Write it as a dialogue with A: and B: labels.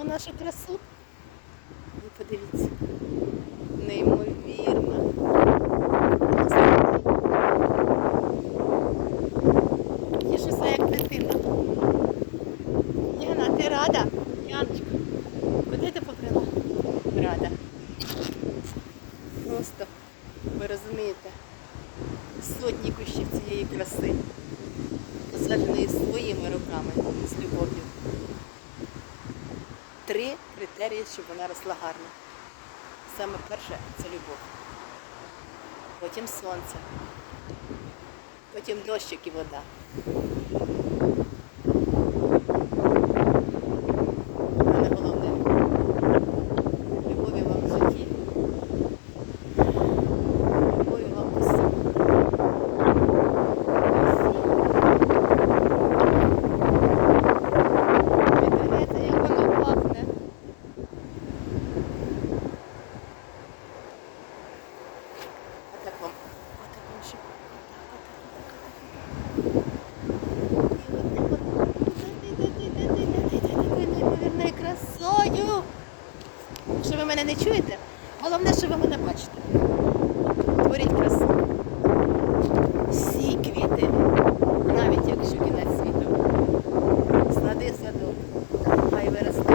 A: у нашу красу. Ви подивіться. Неймовірно. Тішуся, як дитина. Яна, ти рада? Яночка, куди ти побрела? Рада. Просто, ви розумієте, сотні кущів цієї краси, посадженої своїми руками з любов'ю. Три критерії, щоб вона росла гарно. Саме перше це любов. Потім сонце. Потім дощик і вода. Якщо ви мене не чуєте, головне, що ви мене бачите. Творіть красу. Всі квіти, навіть якщо кінець світу. Слади садок, хай виросте.